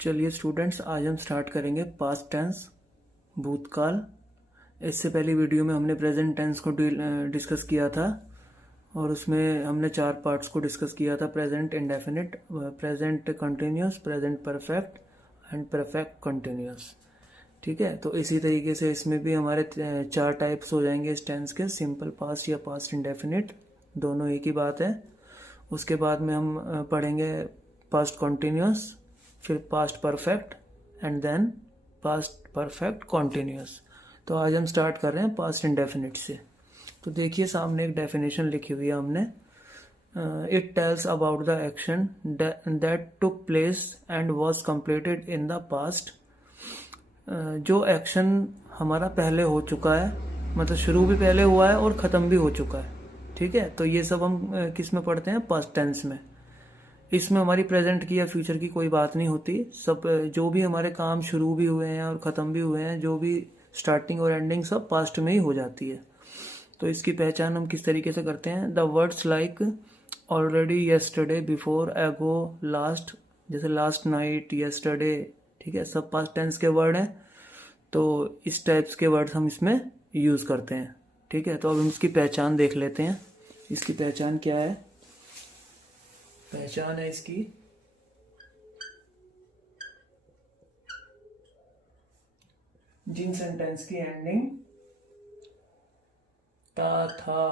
चलिए स्टूडेंट्स, आज हम स्टार्ट करेंगे पास्ट टेंस, भूतकाल। इससे पहली वीडियो में हमने प्रेजेंट टेंस को डिस्कस किया था और उसमें हमने 4 पार्ट्स को डिस्कस किया था: present indefinite, present continuous, present perfect and perfect continuous. ठीक है, तो इसी तरीके से इसमें भी हमारे 4 टाइप्स हो जाएंगे इस टेंस के: सिंपल पास्ट या पास्ट इंडेफिनिट, दोनों एक ही बात है। उसके बाद में हम पढ़ेंगे पास्ट कंटिन्यूस, फिर past perfect and then past perfect continuous. तो आज हम स्टार्ट कर रहे हैं पास्ट इंडेफिनिट से। तो देखिए, सामने एक डेफिनेशन लिखी हुई है हमने। It tells about the action that took place and was completed in the past. जो एक्शन हमारा पहले हो चुका है, मतलब शुरू भी पहले हुआ है और ख़त्म भी हो चुका है। ठीक है, तो ये सब हम किस में पढ़ते हैं? पास्ट टेंस में। इसमें हमारी प्रेजेंट की या फ्यूचर की कोई बात नहीं होती। सब जो भी हमारे काम शुरू भी हुए हैं और ख़त्म भी हुए हैं, जो भी स्टार्टिंग और एंडिंग सब पास्ट में ही हो जाती है। तो इसकी पहचान हम किस तरीके से करते हैं? The words like already, yesterday, before, एगो, लास्ट, जैसे लास्ट नाइट, येस्टरडे, ठीक है, सब पास्ट टेंस के वर्ड हैं। तो इस टाइप्स के वर्ड्स हम इसमें यूज़ करते हैं। ठीक है, तो अब हम इसकी पहचान देख लेते हैं। इसकी पहचान क्या है? पहचान है इसकी जिन सेंटेंस की एंडिंग ता, था,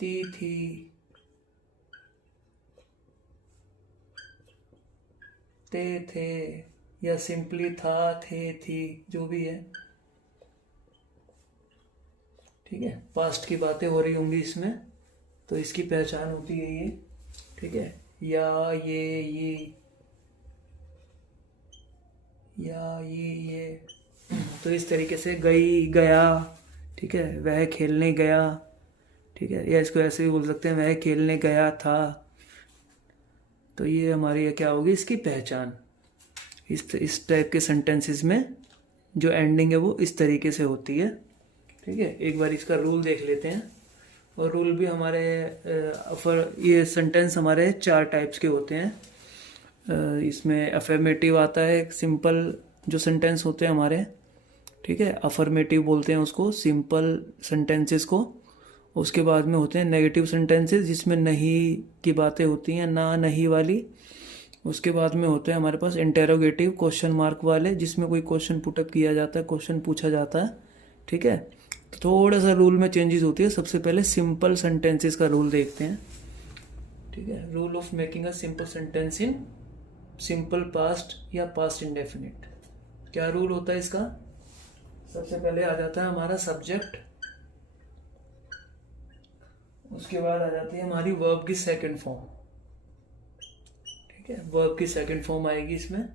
ती, थी, ते, थे या सिंपली था, थे, थी, जो भी है। ठीक है, पास्ट की बातें हो रही होंगी इसमें, तो इसकी पहचान होती है ये। ठीक है, या ये या ये तो इस तरीके से गई, गया, ठीक है, वह खेलने गया, ठीक है, या इसको ऐसे भी बोल सकते हैं, वह खेलने गया था। तो ये हमारी क्या होगी? इसकी पहचान। इस टाइप के सेंटेंसेस में जो एंडिंग है वो इस तरीके से होती है। ठीक है, एक बार इसका रूल देख लेते हैं। और रूल भी हमारे ये सेंटेंस हमारे 4 टाइप्स के होते हैं। इसमें अफर्मेटिव आता है, एक सिंपल जो सेंटेंस होते हैं हमारे। ठीक है, अफर्मेटिव बोलते हैं उसको, सिंपल सेंटेंसेस को। उसके बाद में होते हैं नेगेटिव सेंटेंसेस, जिसमें नहीं की बातें होती हैं, ना, नहीं वाली। उसके बाद में होते हैं हमारे पास इंटेरोगेटिव, क्वेश्चन मार्क वाले, जिसमें कोई क्वेश्चन पुटअप किया जाता है, क्वेश्चन पूछा जाता है। ठीक है, तो थोड़ा सा रूल में चेंजेस होती है। सबसे पहले सिंपल सेंटेंसेस का रूल देखते हैं। ठीक है, rule of making a simple sentence in simple past या पास्ट इंडेफिनिट। क्या रूल होता है इसका? सबसे पहले आ जाता है हमारा सब्जेक्ट, उसके बाद आ जाती है हमारी वर्ब की सेकंड फॉर्म। ठीक है, वर्ब की सेकंड फॉर्म आएगी इसमें।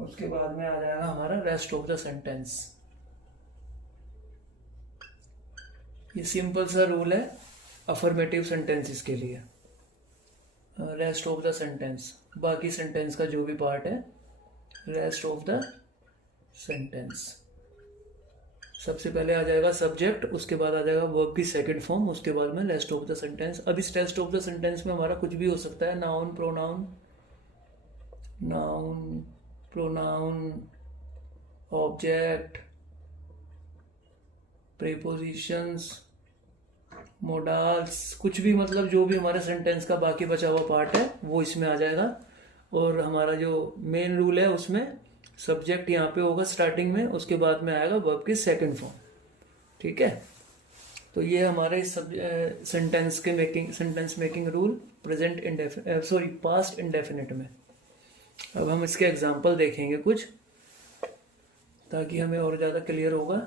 उसके बाद में आ जाएगा हमारा रेस्ट ऑफ द सेंटेंस। ये सिंपल सा रूल है अफर्मेटिव सेंटेंसेस के लिए। रेस्ट ऑफ द सेंटेंस, बाकी सेंटेंस का जो भी पार्ट है, रेस्ट ऑफ द सेंटेंस। सबसे पहले आ जाएगा सब्जेक्ट, उसके बाद आ जाएगा वर्ब की सेकंड फॉर्म, उसके बाद में रेस्ट ऑफ द सेंटेंस। अब इस रेस्ट ऑफ द सेंटेंस में हमारा कुछ भी हो सकता है: noun, pronoun, noun, pronoun, object, prepositions, modals, कुछ भी, मतलब जो भी हमारे सेंटेंस का बाकी बचा हुआ पार्ट है वो इसमें आ जाएगा। और हमारा जो मेन रूल है उसमें सब्जेक्ट यहाँ पे होगा स्टार्टिंग में, उसके बाद में आएगा वर्ब की सेकंड फॉर्म। ठीक है, तो ये हमारे sentence making rule present indefinite, sorry, past indefinite में। अब हम इसके एग्जांपल देखेंगे कुछ, ताकि हमें और ज़्यादा क्लियर होगा।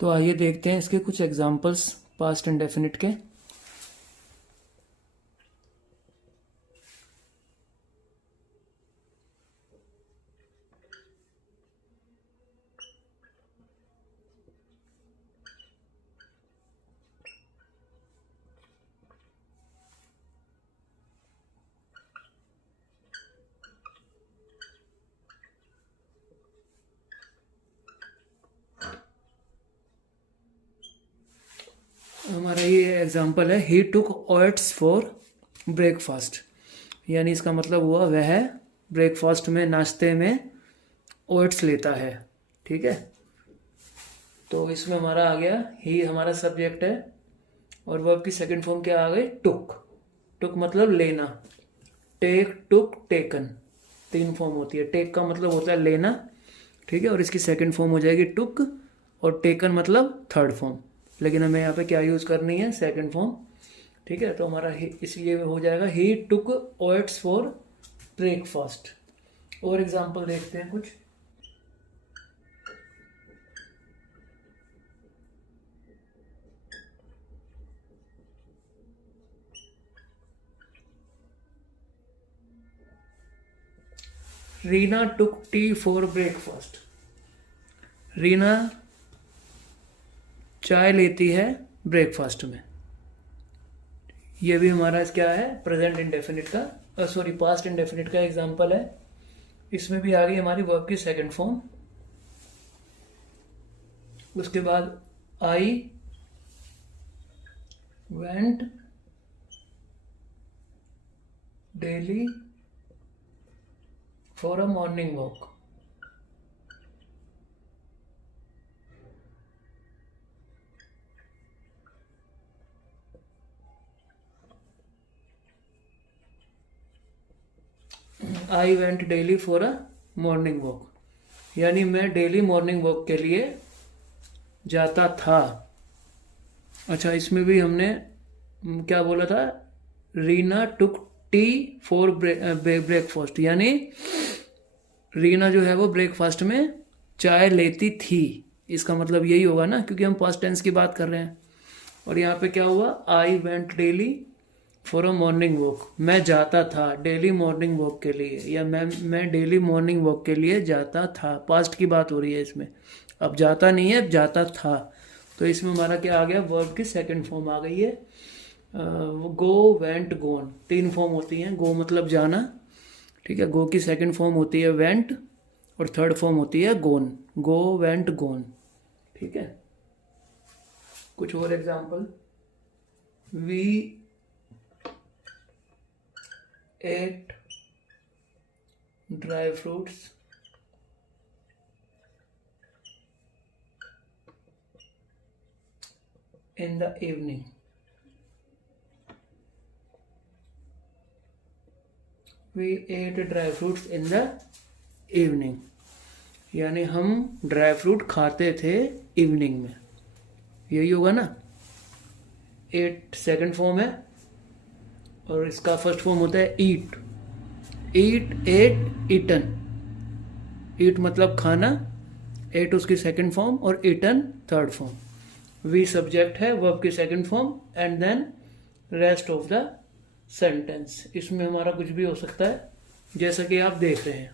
तो आइए देखते हैं इसके कुछ एग्जांपल्स पास्ट इंडेफिनिट के। हमारा ये एग्जांपल है, ही टुक ओट्स फॉर ब्रेकफास्ट, यानी इसका मतलब हुआ वह ब्रेकफास्ट में, नाश्ते में ओट्स लेता है। ठीक है, तो इसमें हमारा आ गया ही हमारा सब्जेक्ट है, और वर्ब की सेकंड फॉर्म क्या आ गई, टुक। टुक मतलब लेना, टेक, टुक, टेकन, 3 फॉर्म होती है। टेक का मतलब होता है लेना, ठीक है, और इसकी सेकंड फॉर्म हो जाएगी टुक, और टेकन मतलब थर्ड फॉर्म, लेकिन हमें यहाँ पे क्या यूज़ करनी है, सेकंड फॉर्म। ठीक है, तो हमारा इसलिए हो जाएगा ही टुक ओट्स फॉर ब्रेकफास्ट। और एग्जाम्पल देखते हैं कुछ। Reena took T for breakfast. Reena चाय लेती है ब्रेकफास्ट में। ये भी हमारा क्या है, प्रेजेंट इंडेफिनिट का, सॉरी पास्ट इंडेफिनिट का एग्जांपल है। इसमें भी आ गई हमारी वर्ब की सेकंड फॉर्म। उसके बाद I went daily for a morning walk. I went daily for a morning walk, यानी मैं डेली मॉर्निंग वॉक के लिए जाता था। अच्छा, इसमें भी हमने क्या बोला था, Reena took T for breakfast, यानी रीना जो है वो ब्रेकफास्ट में चाय लेती थी। इसका मतलब यही होगा ना, क्योंकि हम पास्ट टेंस की बात कर रहे हैं। और यहाँ पे क्या हुआ, I went daily for a morning walk, मैं जाता था डेली मॉर्निंग वॉक के लिए, या मैं डेली मॉर्निंग वॉक के लिए जाता था। पास्ट की बात हो रही है इसमें, अब जाता नहीं है, अब जाता था। तो इसमें हमारा क्या आ गया, वर्ब की सेकंड फॉर्म आ गई है, गो, वेंट, गोन। 3 फॉर्म होती हैं, गो मतलब जाना, ठीक है, गो की सेकंड फॉर्म होती है वेंट, और थर्ड फॉर्म होती है गोन, गो, वेंट, गोन। ठीक है, कुछ और example. We ate dry fruits in the evening. We ate dry fruits in the evening, यानी हम ड्राई फ्रूट खाते थे इवनिंग में, यही होगा ना। एट सेकंड फॉर्म है, और इसका फर्स्ट फॉर्म होता है ईट। ईट, एट, ईटन। ईट मतलब खाना, एट उसकी सेकंड फॉर्म, और eaten third form. We subject है, वर्ब की second form, and then rest of the sentence. इसमें हमारा कुछ भी हो सकता है, जैसा कि आप देख रहे हैं।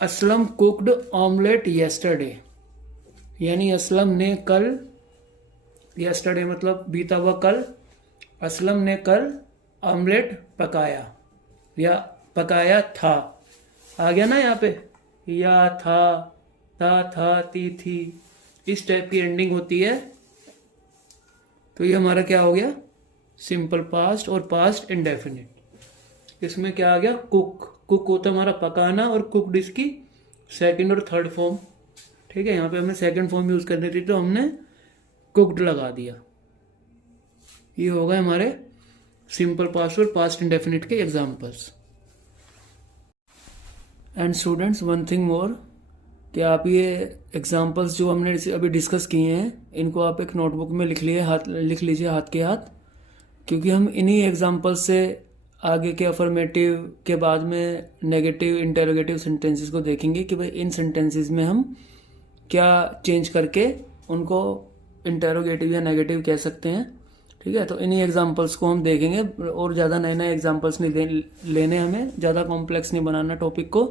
असलम कुकड ऑमलेट येस्टरडे, यानी असलम ने कल, येस्टरडे मतलब बीता हुआ कल, असलम ने कल ऑमलेट पकाया, या पकाया था। आ गया ना यहाँ पे, या था, ती, थी, इस टाइप की एंडिंग होती है। तो ये हमारा क्या हो गया, सिंपल पास्ट और पास्ट इंडेफिनिट। इसमें क्या आ गया, कुक। कुक होता है हमारा पकाना, और कुकड इसकी सेकंड और थर्ड फॉर्म। ठीक है, यहाँ पे हमें सेकंड फॉर्म यूज करनी थी, तो हमने कुकड लगा दिया। ये हो गए हमारे सिंपल पास्ट और पास्ट इंडेफिनिट के examples. And students, one thing more, कि आप ये एग्जांपल्स जो हमने अभी डिस्कस किए हैं, इनको आप एक नोटबुक में लिख लीजिए हाथ के हाथ, क्योंकि हम इन्हीं एग्जांपल्स से आगे के अफर्मेटिव के बाद में नेगेटिव इंटेरोगेटिव सेंटेंसेस को देखेंगे कि भाई इन सेंटेंसेस में हम क्या चेंज करके उनको इंटेरोगेटिव या नेगेटिव कह सकते हैं। ठीक है, तो इन्हीं एग्जांपल्स को हम देखेंगे और ज़्यादा नए नए एग्जांपल्स नहीं लेने, हमें ज़्यादा कॉम्प्लेक्स नहीं बनाना टॉपिक को।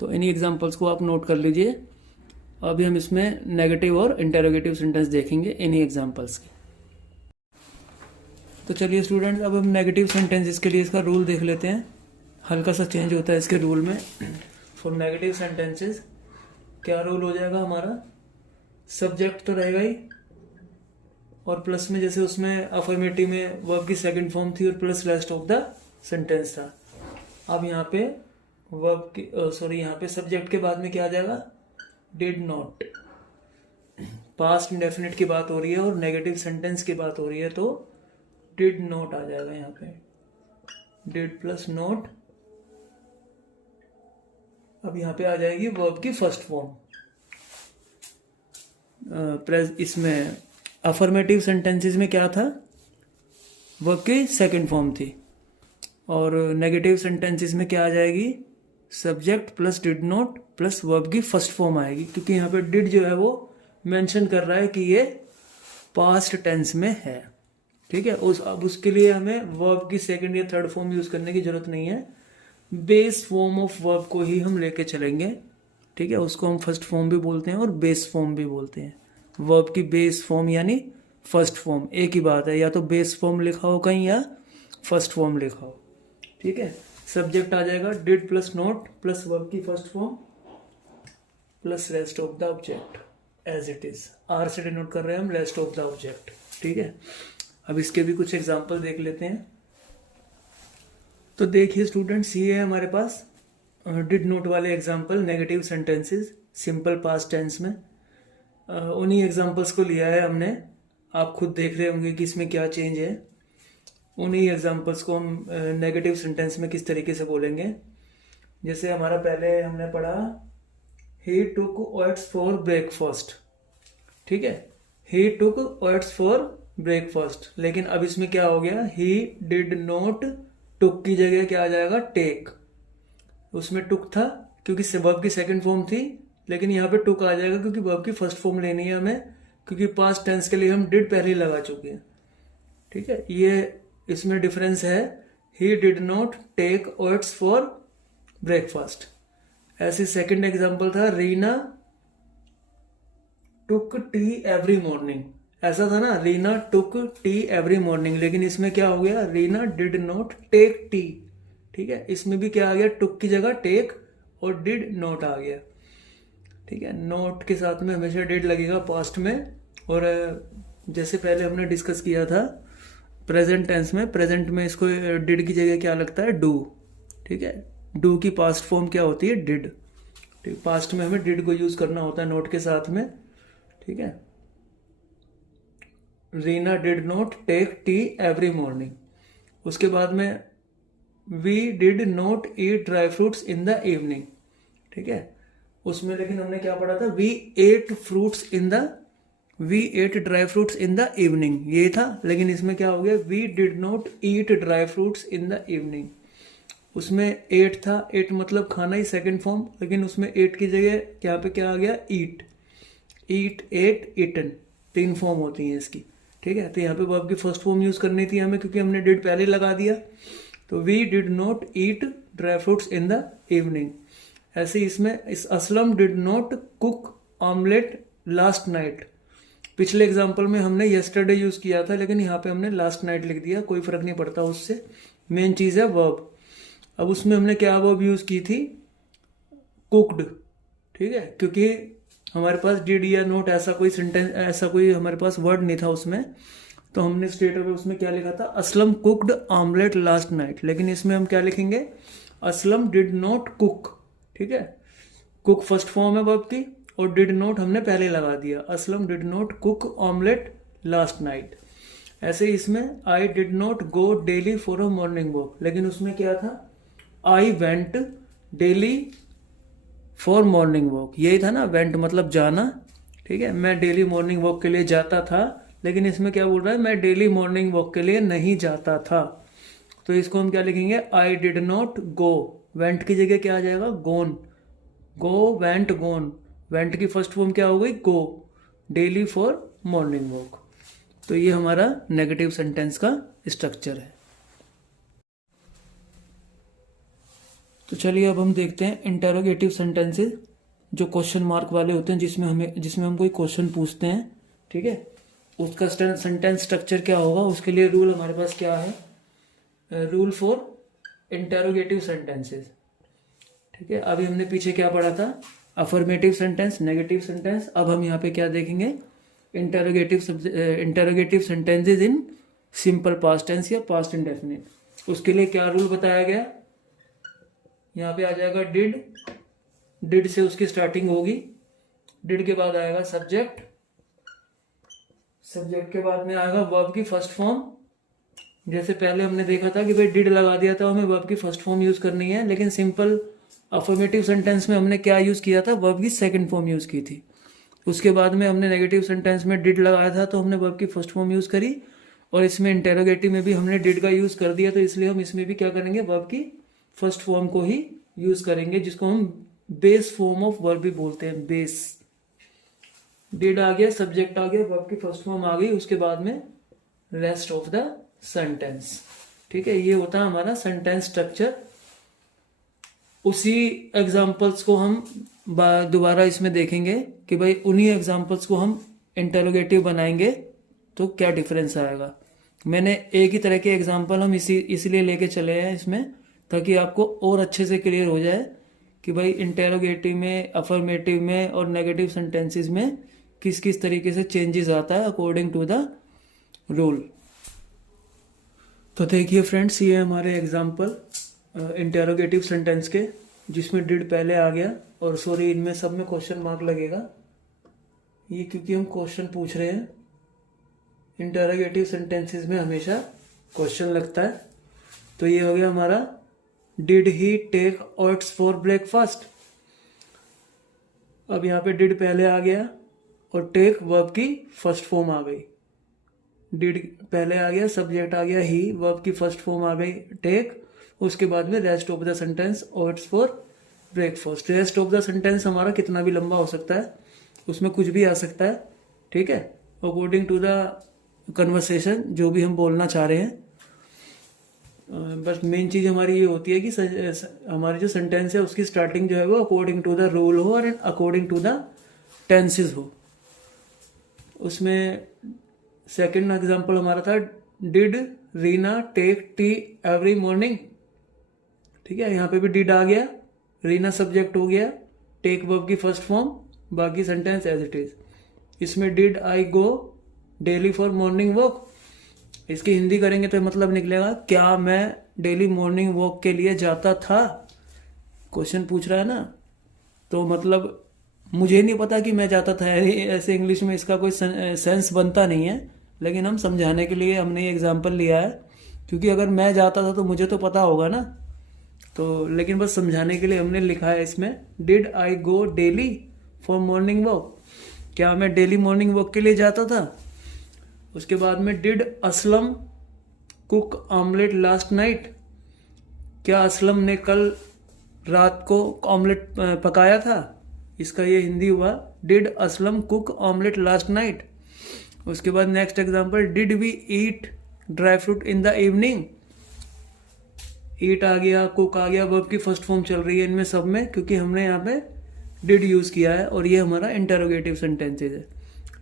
तो इन्हीं एग्जांपल्स को आप नोट कर लीजिए। अभी हम इसमें नेगेटिव और इंटेरोगेटिव सेंटेंस देखेंगे इन्हीं एग्जांपल्स के। तो चलिए स्टूडेंट्स, अब हम नेगेटिव सेंटेंसेस के लिए इसका रूल देख लेते हैं। हल्का सा चेंज होता है इसके रूल में। फॉर नेगेटिव सेंटेंसेस क्या रूल हो जाएगा हमारा, सब्जेक्ट तो रहेगा ही, और प्लस में जैसे उसमें अफर्मेटिव में वर्ब की सेकंड फॉर्म थी और plus rest of the sentence था। अब यहाँ पे वर्ब की यहाँ पे सब्जेक्ट के बाद में क्या आ जाएगा, डिड नॉट। पास्ट इंडेफिनिट की बात हो रही है और नेगेटिव सेंटेंस की बात हो रही है, तो डिड नॉट आ जाएगा यहाँ पे, डिड प्लस नॉट। अब यहाँ पे आ जाएगी वर्ब की फर्स्ट फॉर्म। इसमें अफर्मेटिव सेंटेंसेस में क्या था, वर्ब की सेकंड फॉर्म थी, और नेगेटिव सेंटेंसेस में क्या आ जाएगी, subject plus did not plus verb की फर्स्ट फॉर्म आएगी, क्योंकि यहाँ पे डिड जो है वो मेंशन कर रहा है कि ये पास्ट टेंस में है। ठीक है, अब उसके लिए हमें वर्ब की सेकंड या थर्ड फॉर्म यूज करने की जरूरत नहीं है, बेस फॉर्म ऑफ वर्ब को ही हम लेके चलेंगे। ठीक है, उसको हम फर्स्ट फॉर्म भी बोलते हैं और बेस फॉर्म भी बोलते हैं। वर्ब की बेस फॉर्म यानी फर्स्ट फॉर्म, एक ही बात है, या तो बेस फॉर्म लिखा हो कहीं या फर्स्ट फॉर्म लिखा हो। ठीक है, सब्जेक्ट आ जाएगा did plus not plus verb की first form plus rest of the object as it is. R से डिनोट कर रहे हैं हम रेस्ट ऑफ द ऑब्जेक्ट। ठीक है, अब इसके भी कुछ एग्जाम्पल देख लेते हैं। तो देखिए स्टूडेंट्स, ये है हमारे पास डिड नोट वाले example, negative sentences simple past tense में। उन्हीं एग्जाम्पल्स को लिया है हमने, आप खुद देख रहे होंगे कि इसमें क्या चेंज है। उन्हीं एग्जाम्पल्स को हम नेगेटिव सेंटेंस में किस तरीके से बोलेंगे। जैसे हमारा पहले हमने पढ़ा, ही टुक ओट्स फॉर ब्रेकफास्ट। ठीक है, ही टुक ओट्स फॉर ब्रेकफास्ट, लेकिन अब इसमें क्या हो गया, ही डिड नॉट, टुक की जगह क्या आ जाएगा, टेक। उसमें टुक था क्योंकि वर्ब की सेकंड फॉर्म थी, लेकिन यहाँ पे टुक आ जाएगा क्योंकि वर्ब की फर्स्ट फॉर्म लेनी है हमें, क्योंकि पास्ट टेंस के लिए हम डिड पहले ही लगा चुके हैं। ठीक है, ये इसमें डिफरेंस है, he did not take oats for breakfast. ऐसे सेकंड एग्जांपल था, Reena took tea every morning. ऐसा था ना, Reena took tea every morning, लेकिन इसमें क्या हो गया, Reena did not take tea. ठीक है, इसमें भी क्या आ गया, टुक की जगह टेक और डिड नॉट आ गया। ठीक है, नॉट के साथ में हमेशा डिड लगेगा पास्ट में, और जैसे पहले हमने डिस्कस किया था प्रेजेंट टेंस में, प्रेजेंट में इसको डिड की जगह क्या लगता है, डू। ठीक है, डू की पास्ट फॉर्म क्या होती है, डिड। ठीक, पास्ट में हमें डिड को यूज करना होता है नोट के साथ में। ठीक है, Reena did not take tea every morning. उसके बाद में we did not eat dry fruits in the evening. ठीक है, उसमें लेकिन हमने क्या पढ़ा था, we ate dry fruits in the evening, ये था। लेकिन इसमें क्या हो गया, we did not eat dry fruits in the evening. उसमें एट था, एट मतलब खाना ही सेकंड फॉर्म, लेकिन उसमें एट की जगह यहाँ पे क्या आ गया, ईट। ईट, एट, ईटन, तीन फॉर्म होती हैं इसकी। ठीक है, तो यहाँ पे वर्ब की फर्स्ट फॉर्म यूज करनी थी हमें, क्योंकि हमने डिड पहले लगा दिया। तो we did not eat dry fruits in the evening. ऐसे इसमें इस Aslam did not cook omelette last night. पिछले एग्जाम्पल में हमने येस्टरडे यूज किया था, लेकिन यहाँ पे हमने लास्ट नाइट लिख दिया, कोई फर्क नहीं पड़ता उससे, मेन चीज है वर्ब। अब उसमें हमने क्या वर्ब यूज की थी, कुक्ड। ठीक है, क्योंकि हमारे पास डिड या नोट ऐसा कोई सेंटेंस, ऐसा कोई हमारे पास वर्ड नहीं था उसमें, तो हमने स्ट्रेट अवे उसमें क्या लिखा था, Aslam cooked omelette last night. लेकिन इसमें हम क्या लिखेंगे, असलम डिड नॉट कुक। ठीक है, कुक फर्स्ट फॉर्म है वर्ब की, और डिड नॉट हमने पहले लगा दिया, Aslam did not cook omelette last night. ऐसे इसमें I did not go daily for a morning walk, लेकिन उसमें क्या था, I went daily for morning walk, यही था ना, वेंट मतलब जाना। ठीक है, मैं डेली मॉर्निंग वॉक के लिए जाता था, लेकिन इसमें क्या बोल रहा है, मैं डेली मॉर्निंग वॉक के लिए नहीं जाता था। तो इसको हम क्या लिखेंगे, I did not go, went की जगह क्या आ जाएगा, गोन। गो, वेंट, गोन। वेंट की फर्स्ट फॉर्म क्या हो गई, गो, डेली फॉर मॉर्निंग वॉक। तो ये हमारा नेगेटिव सेंटेंस का स्ट्रक्चर है। तो चलिए अब हम देखते हैं इंटेरोगेटिव सेंटेंसेस, जो क्वेश्चन मार्क वाले होते हैं, जिसमें हम कोई क्वेश्चन पूछते हैं, ठीक है, उसका सेंटेंस स्ट्रक्चर क्या होगा। उसके लिए रूल हमारे पास क्या है, रूल फॉर इंटेरोगेटिव सेंटेंसेस, ठीक है। अभी हमने पीछे क्या पढ़ा था, अफर्मेटिव सेंटेंस, नेगेटिव सेंटेंस। अब हम यहाँ पे क्या देखेंगे, interrogative sentences in simple past tense या पास्ट इंडेफिनिट। उसके लिए क्या रूल बताया गया, यहाँ पे आ जाएगा डिड से उसकी स्टार्टिंग होगी, डिड के बाद आएगा सब्जेक्ट के बाद में आएगा वर्ब की फर्स्ट फॉर्म। जैसे पहले हमने देखा था कि भाई डिड लगा दिया था, हमें वर्ब की फर्स्ट फॉर्म यूज करनी है, लेकिन सिंपल अफर्मेटिव सेंटेंस में हमने क्या यूज किया था, वर्ब की सेकंड फॉर्म यूज की थी। उसके बाद में हमने नेगेटिव सेंटेंस में डिड लगाया था, तो हमने वर्ब की फर्स्ट फॉर्म यूज करी, और इसमें इंटेरोगेटिव में भी हमने डिड का यूज कर दिया, तो इसलिए हम इसमें भी क्या करेंगे, वर्ब की फर्स्ट फॉर्म को ही यूज करेंगे, जिसको हम बेस फॉर्म ऑफ वर्ब भी बोलते हैं। बेस, डिड आ गया, सब्जेक्ट आ गया, वर्ब की फर्स्ट फॉर्म आ गई, उसके बाद में रेस्ट ऑफ द सेंटेंस, ठीक है। ये होता है हमारा सेंटेंस स्ट्रक्चर। उसी एग्जाम्पल्स को हम दोबारा इसमें देखेंगे कि भाई उन्हीं एग्जाम्पल्स को हम इंटेरोगेटिव बनाएंगे तो क्या डिफरेंस आएगा। मैंने एक ही तरह के एग्जाम्पल हम इसलिए लेके चले हैं इसमें, ताकि आपको और अच्छे से क्लियर हो जाए कि भाई इंटेरोगेटिव में, अफर्मेटिव में और नेगेटिव सेंटेंसेस में किस किस तरीके से चेंजेस आता है अकॉर्डिंग टू द रूल। तो देखिए फ्रेंड्स, ये हमारे एग्जाम्पल इंटेरोगेटिव सेंटेंस के, जिसमें डिड पहले आ गया, और सॉरी इनमें सब में क्वेश्चन मार्क लगेगा, ये क्योंकि हम क्वेश्चन पूछ रहे हैं। इंटेरोगेटिव सेंटेंसेस में हमेशा क्वेश्चन लगता है। तो ये हो गया हमारा did he take oats for breakfast. अब यहाँ पे डिड पहले आ गया और टेक वर्ब की फर्स्ट फॉर्म आ गई। डिड पहले आ गया, सब्जेक्ट आ गया ही, वर्ब की फर्स्ट फॉर्म आ गई टेक, उसके बाद में rest of the sentence oats for breakfast. Rest of the sentence हमारा कितना भी लंबा हो सकता है, उसमें कुछ भी आ सकता है, ठीक है, अकॉर्डिंग टू द कन्वर्सेशन, जो भी हम बोलना चाह रहे हैं। बस मेन चीज हमारी ये होती है कि हमारी जो सेंटेंस है उसकी स्टार्टिंग जो है वो अकॉर्डिंग टू द रूल हो और अकॉर्डिंग टू द टेंसेस हो। उसमें सेकंड एग्जांपल हमारा था, did Reena take tea every morning, ठीक है। यहाँ पे भी डिड आ गया, रीना सब्जेक्ट हो गया, टेक वर्ब की फर्स्ट फॉर्म, बाकी सेंटेंस एज इट इज। इसमें did I go daily for morning walk, इसकी हिंदी करेंगे तो मतलब निकलेगा, क्या मैं डेली मॉर्निंग वॉक के लिए जाता था। क्वेश्चन पूछ रहा है ना, तो मतलब मुझे नहीं पता कि मैं जाता था, ऐसे इंग्लिश में इसका कोई सेंस बनता नहीं है, लेकिन हम समझाने के लिए हमने ये एग्जांपल लिया है, क्योंकि अगर मैं जाता था तो मुझे तो पता होगा ना, तो लेकिन बस समझाने के लिए हमने लिखा है इसमें, did I go daily for morning walk, क्या मैं डेली मॉर्निंग वॉक के लिए जाता था। उसके बाद में did Aslam cook omelette last night, क्या असलम ने कल रात को ऑमलेट पकाया था। इसका ये हिंदी हुआ, did Aslam cook omelette last night. उसके बाद next example, did we eat dry fruit in the evening. Eat आ गया, कुक आ गया, वर्ब की फर्स्ट फॉर्म चल रही है इनमें सब में, क्योंकि हमने यहाँ पे डिड यूज किया है, और ये हमारा इंटेरोगेटिव सेंटेंसेज है।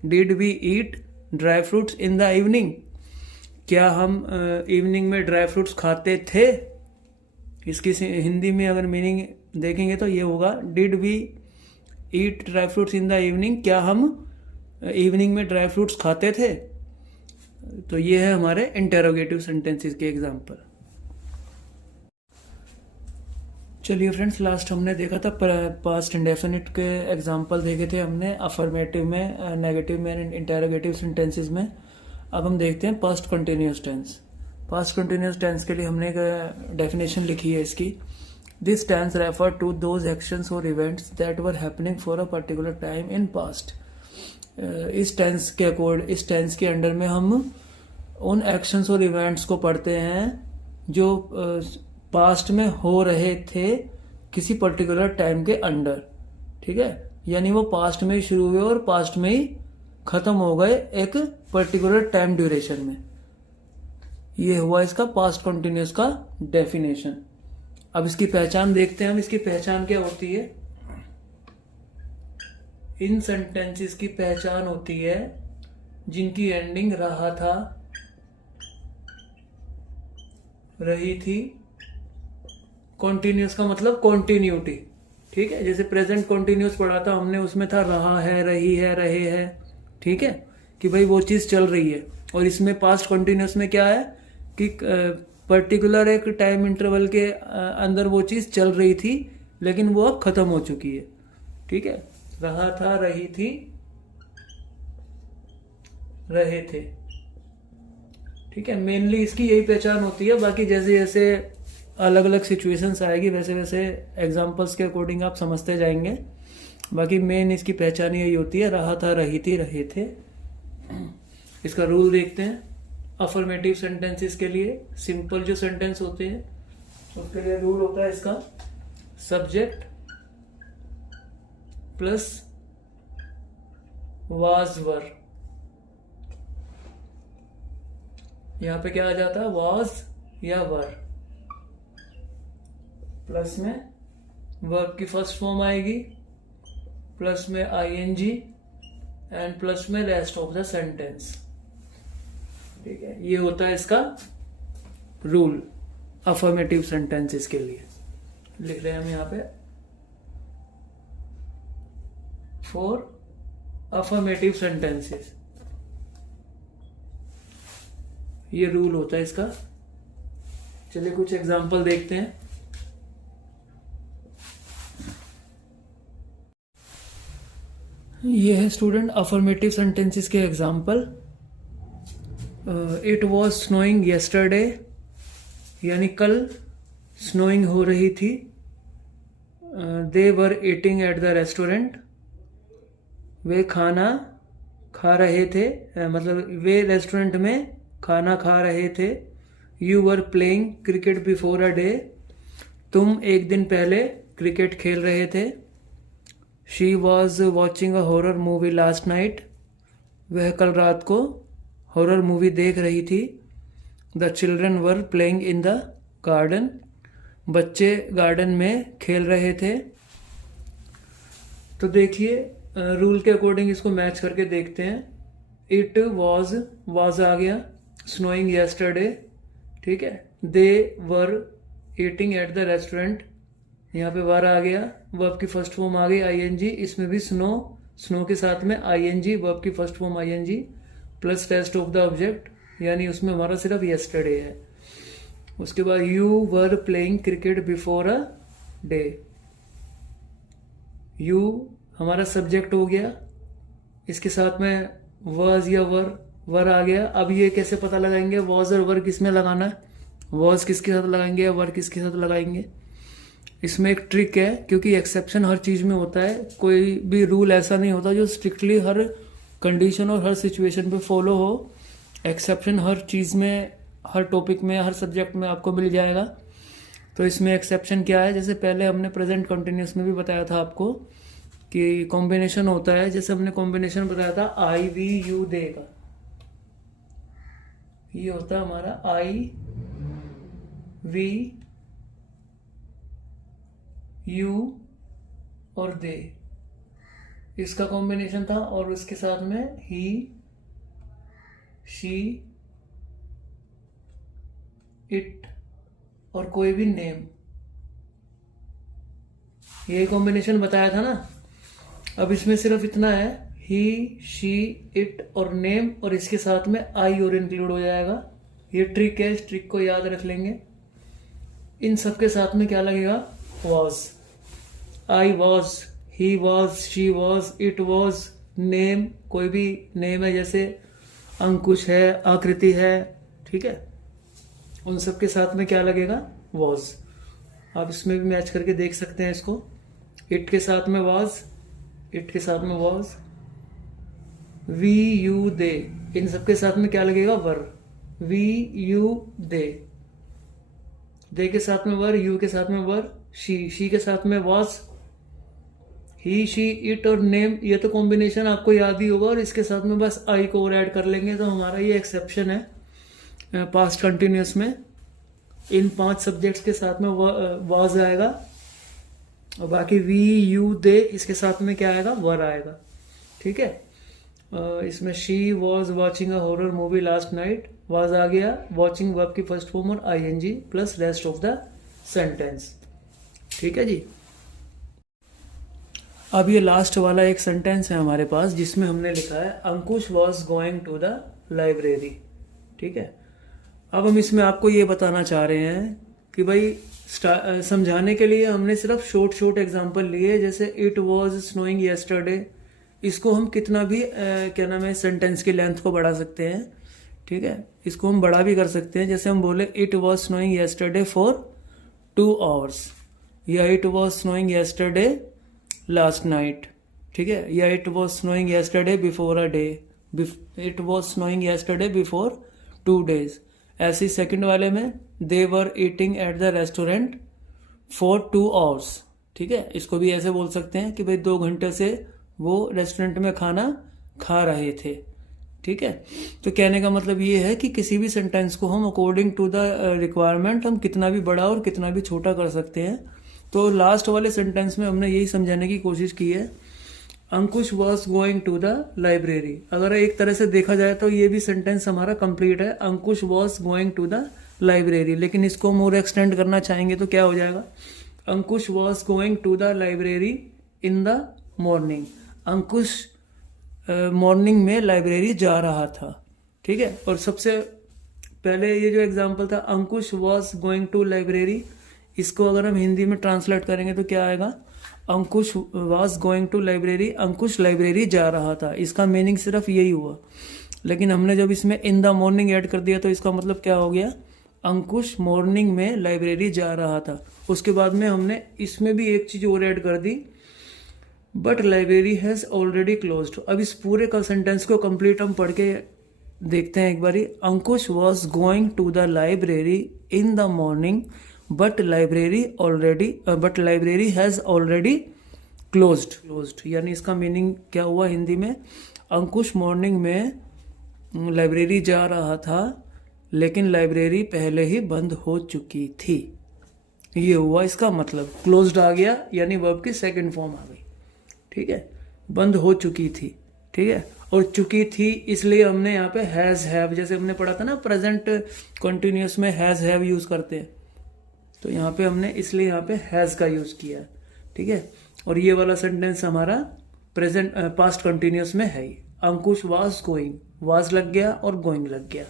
Did we eat dry fruits in the evening, क्या हम इवनिंग में ड्राई फ्रूट्स खाते थे। इसकी हिंदी में अगर मीनिंग देखेंगे तो ये होगा, did we eat dry fruits in the evening, क्या हम इवनिंग में ड्राई फ्रूट्स खाते थे। तो ये है हमारे इंटेरोगेटिव सेंटेंसेस के एग्जांपल। चलिए फ्रेंड्स, लास्ट हमने देखा था पास्ट इंडेफिनिट के एग्जांपल देखे थे हमने, अफर्मेटिव में, नेगेटिव में, इंटेरोगेटिव सेंटेंसेस में। अब हम देखते हैं past continuous tense. Past continuous tense के लिए हमने एक डेफिनेशन लिखी है इसकी, this tense refer to those actions और events that were happening for a particular time in past. इस टेंस के अंडर में हम उन एक्शंस और इवेंट्स को पढ़ते हैं जो पास्ट में हो रहे थे किसी पर्टिकुलर टाइम के अंडर, ठीक है। यानी वो पास्ट में ही शुरू हुए और पास्ट में ही खत्म हो गए एक पर्टिकुलर टाइम ड्यूरेशन में। ये हुआ इसका पास्ट कंटिन्यूस का डेफिनेशन। अब इसकी पहचान देखते हैं हम, इसकी पहचान क्या होती है। इन सेंटेंसेस की पहचान होती है जिनकी एंडिंग रहा था, रही थी। कॉन्टिन्यूस का मतलब कॉन्टिन्यूटी, ठीक है। जैसे प्रेजेंट कॉन्टिन्यूस पढ़ा था हमने, उसमें था रहा है, रही है, रहे है, ठीक है, कि भाई वो चीज चल रही है। और इसमें पास्ट कॉन्टिन्यूस में क्या है कि पर्टिकुलर एक टाइम इंटरवल के अंदर वो चीज चल रही थी, लेकिन वो अब खत्म हो चुकी है, ठीक है। रहा था, रही थी, रहे थे, ठीक है। मेनली इसकी यही पहचान होती है। बाकी जैसे जैसे अलग अलग सिचुएशंस आएगी वैसे वैसे एग्जांपल्स के अकॉर्डिंग आप समझते जाएंगे। बाकी मेन इसकी पहचान यही होती है, रहा था, रही थी, रहे थे। इसका रूल देखते हैं। अफर्मेटिव सेंटेंसेस के लिए, सिंपल जो सेंटेंस होते हैं उसके लिए रूल होता है इसका सब्जेक्ट प्लस वाज वर। यहां पे क्या आ जाता है, वाज या वर, प्लस में वर्ब की फर्स्ट फॉर्म आएगी, प्लस में आईएनजी एंड प्लस में रेस्ट ऑफ द सेंटेंस, ठीक है। ये होता है इसका रूल अफर्मेटिव सेंटेंसेस के लिए। लिख रहे हैं हम यहां पे फॉर अफर्मेटिव सेंटेंसेस, ये रूल होता है इसका। चलिए कुछ एग्जांपल देखते हैं। ये है स्टूडेंट अफर्मेटिव सेंटेंसेस के example. It was snowing yesterday, यानी कल स्नोइंग हो रही थी। They were eating at the restaurant, वे खाना खा रहे थे, मतलब वे रेस्टोरेंट में खाना खा रहे थे। You were playing cricket before a day, तुम एक दिन पहले क्रिकेट खेल रहे थे। She was watching a horror movie last night, वह कल रात को हॉरर मूवी देख रही थी। The children were playing in the garden, बच्चे गार्डन में खेल रहे थे। तो देखिए रूल के अकॉर्डिंग इसको मैच करके देखते हैं। इट वॉज आ गया, स्नोइंग येस्टरडे, ठीक है। They were eating at the restaurant, यहाँ पे वर आ गया, वर्ब की फर्स्ट फॉर्म आ गई आईएनजी। इसमें भी स्नो के साथ में आईएनजी, वर्ब की first form I N G plus rest of the object, यानी उसमें हमारा सिर्फ येस्टरडे है। उसके बाद you were playing cricket before a day, you हमारा सब्जेक्ट हो गया, इसके साथ में वॉज या वर आ गया। अब ये कैसे पता लगाएंगे वॉज और वर किस में लगाना है, वॉज किसके साथ लगाएंगे या वर किसके साथ लगाएंगे। इसमें एक ट्रिक है, क्योंकि एक्सेप्शन हर चीज में होता है, कोई भी रूल ऐसा नहीं होता जो स्ट्रिक्टली हर कंडीशन और हर सिचुएशन पे फॉलो हो। एक्सेप्शन हर चीज में, हर टॉपिक में, हर सब्जेक्ट में आपको मिल जाएगा। तो इसमें एक्सेप्शन क्या है, जैसे पहले हमने प्रेजेंट कंटिन्यूस में भी बताया था आपको कि कॉम्बिनेशन होता है। जैसे हमने कॉम्बिनेशन बताया था आई वी यू दे का, ये होता है हमारा आई वी यू और दे, इसका कॉम्बिनेशन था। और उसके साथ में ही, शी, इट और कोई भी नेम, ये कॉम्बिनेशन बताया था ना। अब इसमें सिर्फ इतना है, ही, शी, इट और नेम, और इसके साथ में आई और इंक्लूड हो जाएगा। ये ट्रिक है, इस ट्रिक को याद रख लेंगे। इन सब के साथ में क्या लगेगा, was. I was, he was, she was, it was, name, कोई भी नेम है जैसे अंकुश है, आकृति है, ठीक है, उन सब के साथ में क्या लगेगा, वॉज। आप इसमें भी मैच करके देख सकते हैं इसको। इट के साथ में वॉज, इट के साथ में वॉज, वी यू दे, इन सब के साथ में क्या लगेगा, वर। वी यू दे, दे के साथ में वर, यू के साथ में वर, शी के साथ में वॉज, ही शी इट और नेम, ये तो कॉम्बिनेशन आपको याद ही होगा, और इसके साथ में बस आई को और ऐड कर लेंगे तो हमारा ये एक्सेप्शन है पास्ट कंटिन्यूस में। इन 5 सब्जेक्ट्स के साथ में वाज आएगा, और बाकी वी यू दे इसके साथ में क्या आएगा, वर आएगा। ठीक है, इसमें she was watching a horror movie last night, was आ गया, वॉचिंग वर्ब की फर्स्ट फॉर्म और ING plus rest of the sentence. ठीक है जी। अब ये लास्ट वाला एक सेंटेंस है हमारे पास जिसमें हमने लिखा है Ankush was going to the library. ठीक है, अब हम इसमें आपको ये बताना चाह रहे हैं कि भाई समझाने के लिए हमने सिर्फ शॉर्ट एग्जांपल लिए, जैसे इट वॉज स्नोइंग येस्टरडे, इसको हम कितना भी क्या नाम है सेंटेंस की लेंथ को बढ़ा सकते हैं। ठीक है, इसको हम बड़ा भी कर सकते हैं, जैसे हम बोले it was snowing yesterday for 2 hours, या it was snowing yesterday last night. ठीक है, या it was snowing yesterday before a day, it was snowing yesterday before 2 days। ऐसे सेकंड वाले में they were eating at the restaurant for 2 hours। ठीक है, इसको भी ऐसे बोल सकते हैं कि भाई 2 घंटे से वो रेस्टोरेंट में खाना खा रहे थे। ठीक है, तो कहने का मतलब ये है कि किसी भी सेंटेंस को हम अकॉर्डिंग टू द रिक्वायरमेंट हम कितना भी बड़ा और कितना भी छोटा कर सकते हैं। तो लास्ट वाले सेंटेंस में हमने यही समझाने की कोशिश की है, Ankush was going to the library. अगर एक तरह से देखा जाए तो ये भी सेंटेंस हमारा कंप्लीट है, Ankush was going to the library, लेकिन इसको मोर एक्सटेंड करना चाहेंगे तो क्या हो जाएगा, Ankush was going to the library in the morning, Ankush morning में लाइब्रेरी जा रहा था। ठीक है, और सबसे पहले ये जो एग्जांपल था अंकुश वॉज गोइंग टू लाइब्रेरी, इसको अगर हम हिंदी में ट्रांसलेट करेंगे तो क्या आएगा, Ankush was going to library, Ankush library जा रहा था। इसका मीनिंग सिर्फ यही हुआ, लेकिन हमने जब इसमें इन द मॉर्निंग ऐड कर दिया तो इसका मतलब क्या हो गया, अंकुश मॉर्निंग में लाइब्रेरी जा रहा था। उसके बाद में हमने इसमें भी एक चीज और ऐड कर दी, but library has already closed. अब इस पूरे का सेंटेंस को कंप्लीट हम पढ़ के देखते हैं एक बारी। Ankush was going to the library in the morning but library has already closed. यानी इसका मीनिंग क्या हुआ हिंदी में, अंकुश मॉर्निंग में लाइब्रेरी जा रहा था लेकिन लाइब्रेरी पहले ही बंद हो चुकी थी। ये हुआ इसका मतलब, क्लोज्ड आ गया यानी वर्ब की सेकंड फॉर्म आ गई। ठीक है, बंद हो चुकी थी। ठीक है, और चुकी थी इसलिए हमने यहाँ पे हैज हैव, जैसे हमने पढ़ा था ना प्रेजेंट कंटिन्यूअस में हैज हैव यूज करते हैं, तो यहाँ पे हमने इसलिए यहाँ पे हैज का यूज किया। ठीक है, और ये वाला सेंटेंस हमारा प्रेजेंट पास्ट कंटिन्यूअस में है ही, अंकुश वाज गोइंग, वाज लग गया और गोइंग लग गया।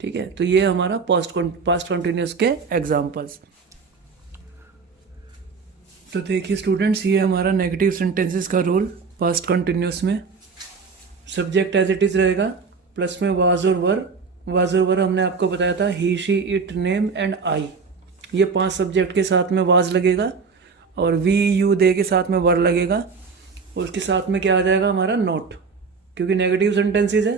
ठीक है, तो ये हमारा पास्ट कंटिन्यूअस के एग्जाम्पल्स। तो देखिए स्टूडेंट्स, ये हमारा नेगेटिव सेंटेंसेस का रोल पास्ट कंटिन्यूअस में। सब्जेक्ट एज इट इज रहेगा, प्लस में वाज और वर। वाज और वर हमने आपको बताया था, he she it name and I, ये 5 सब्जेक्ट के साथ में वाज लगेगा, और वी यू दे के साथ में वर लगेगा, और उसके साथ में क्या आ जाएगा हमारा नोट, क्योंकि नेगेटिव सेंटेंसेस है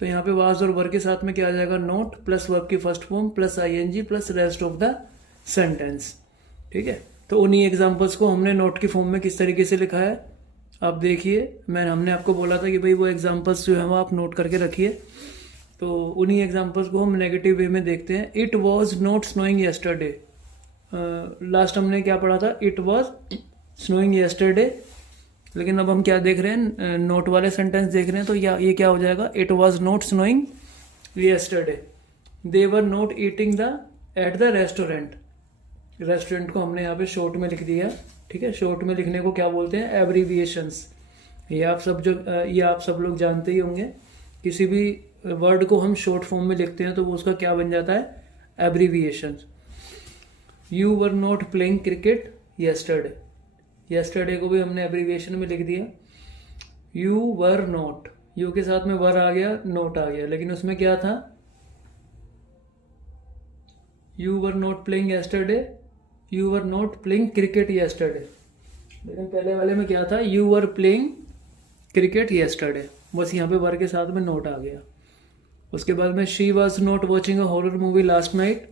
तो यहाँ पे वाज और वर के साथ में क्या आ जाएगा, नोट प्लस वर्ब की first form plus I N G plus rest of the sentence. ठीक है, तो उन्हीं एग्जांपल्स को हमने नोट की फॉर्म में किस तरीके से लिखा है आप देखिए। हमने आपको बोला था कि भाई वो एग्जांपल्स जो है वो आप नोट करके रखिए, तो उन्हीं एग्जांपल्स को हम नेगेटिव वे में देखते हैं। It was not snowing yesterday, last हमने क्या पढ़ा था, इट वॉज स्नोइंग येस्टरडे, लेकिन अब हम क्या देख रहे हैं, नोट वाले सेंटेंस देख रहे हैं, तो ये क्या हो जाएगा, it was not snowing yesterday, they were not eating the eight the restaurant. Restaurant को हमने यहाँ पे शॉर्ट में लिख दिया। ठीक है, शॉर्ट में लिखने को क्या बोलते हैं, एब्रीविएशंस। ये आप सब लोग जानते ही होंगे, किसी भी वर्ड को हम शॉर्ट फॉर्म में लिखते हैं तो वो उसका क्या बन जाता है, abbreviations. You were not playing cricket yesterday, yesterday को भी हमने एब्रीविएशन में लिख दिया। यू वर नॉट, यू के साथ में वर आ गया, नोट आ गया, लेकिन उसमें क्या था, you were not playing yesterday, you were not playing cricket yesterday, लेकिन पहले वाले में क्या था, you were playing cricket yesterday, बस यहाँ पे वर के साथ में नोट आ गया। उसके बाद में she was not watching a horror movie last night,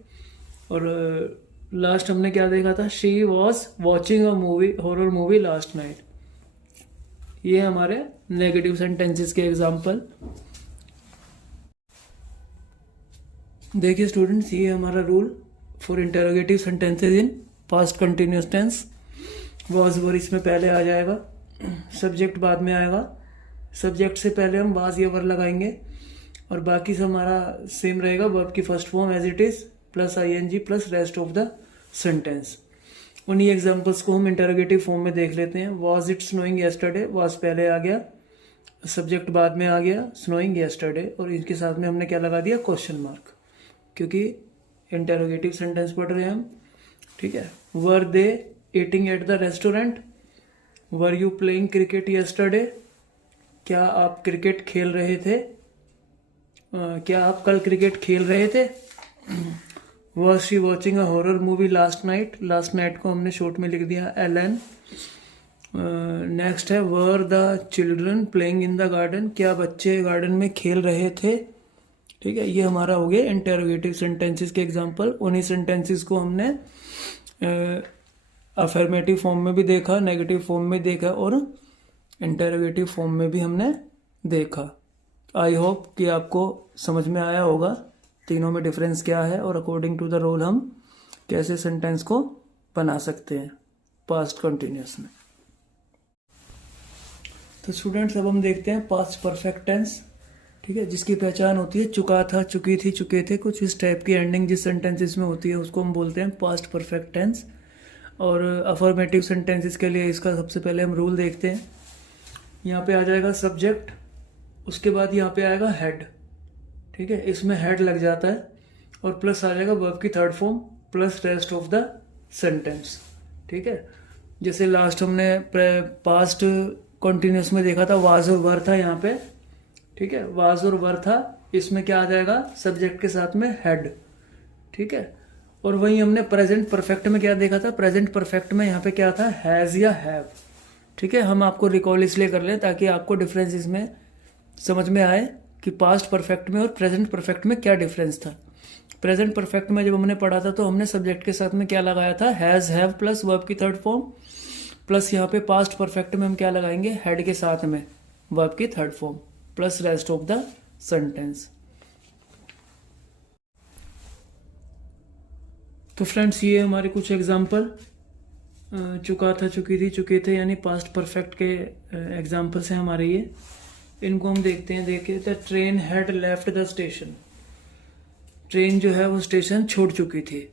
और लास्ट हमने क्या देखा था, she was watching a movie horror movie last night, ये हमारे नेगेटिव सेंटेंसेस के एग्जाम्पल। देखिए स्टूडेंट्स, ये हमारा rule for interrogative sentences in past continuous tense. Was were इसमें पहले आ जाएगा, सब्जेक्ट बाद में आएगा। सब्जेक्ट से पहले हम वाज या वर लगाएंगे और बाकी सब हमारा सेम रहेगा। वर्ब की first form as it is plus I N G plus rest of the sentence. उन्हीं एग्जांपल्स को हम इंटरोगेटिव फॉर्म में देख लेते हैं। Was it snowing yesterday, was पहले आ गया, सब्जेक्ट बाद में आ गया, स्नोइंग येस्टरडे, और इनके साथ में हमने क्या लगा दिया, क्वेश्चन मार्क, क्योंकि इंटरोगेटिव सेंटेंस पढ़ रहे हैं हम। ठीक है। Were they eating at the restaurant, were you playing cricket yesterday, क्या आप क्रिकेट खेल रहे थे, क्या आप कल क्रिकेट खेल रहे थे। Was she watching a horror movie last night, last night को हमने शॉर्ट में लिख दिया एलन। नेक्स्ट है were the children playing in the garden, क्या बच्चे गार्डन में खेल रहे थे। ठीक है, ये हमारा हो गया इंटरोगेटिव सेंटेंसेस के एग्जांपल। उन्हीं सेंटेंसेस को हमने अफर्मेटिव फॉर्म में भी देखा, नेगेटिव फॉर्म में देखा और इंटरोगेटिव फॉर्म में भी हमने देखा। आई होप कि आपको समझ में आया होगा तीनों में डिफरेंस क्या है और अकॉर्डिंग टू द रूल हम कैसे सेंटेंस को बना सकते हैं पास्ट कंटिन्यूअस में। तो स्टूडेंट्स, अब हम देखते हैं पास्ट परफेक्ट टेंस। ठीक है, जिसकी पहचान होती है चुका था, चुकी थी, चुके थे, कुछ इस टाइप की एंडिंग जिस सेंटेंसेस में होती है उसको हम बोलते हैं पास्ट परफेक्ट टेंस। और अफर्मेटिव सेंटेंसेस के लिए इसका सबसे पहले हम रूल देखते हैं। यहाँ पे आ जाएगा सब्जेक्ट, उसके बाद यहाँ पे आएगा हेड। ठीक है, इसमें हेड लग जाता है और प्लस आ जाएगा वर्ब की third form plus rest of the sentence. ठीक है, जैसे लास्ट हमने पास्ट कंटिन्यूस में देखा था वाज और वर था यहाँ पे। ठीक है, वाज और वर था, इसमें क्या आ जाएगा, सब्जेक्ट के साथ में हेड। ठीक है, और वही हमने प्रेजेंट परफेक्ट में क्या देखा था, प्रेजेंट परफेक्ट में यहाँ पे क्या था, हैज या हैव। ठीक है, हम आपको रिकॉल इसलिए कर लें ताकि आपको डिफरेंस इसमें समझ में आए कि पास्ट परफेक्ट में और प्रेजेंट परफेक्ट में क्या डिफरेंस था। प्रेजेंट परफेक्ट में जब हमने पढ़ा था तो हमने सब्जेक्ट के साथ में क्या लगाया था, हैज हैव प्लस वर्ब की थर्ड फॉर्म, प्लस यहाँ पे पास्ट परफेक्ट में हम क्या लगाएंगे, हेड के साथ में वर्ब की third form plus rest of the sentence. तो फ्रेंड्स, ये हमारे कुछ एग्जाम्पल चुका था, चुकी थी, चुके थे यानी पास्ट परफेक्ट के एग्जाम्पल्स हैं हमारे ये। इनको हम देखते हैं। देखिए, the train had left the station, train जो है वो स्टेशन छोड़ चुकी थी।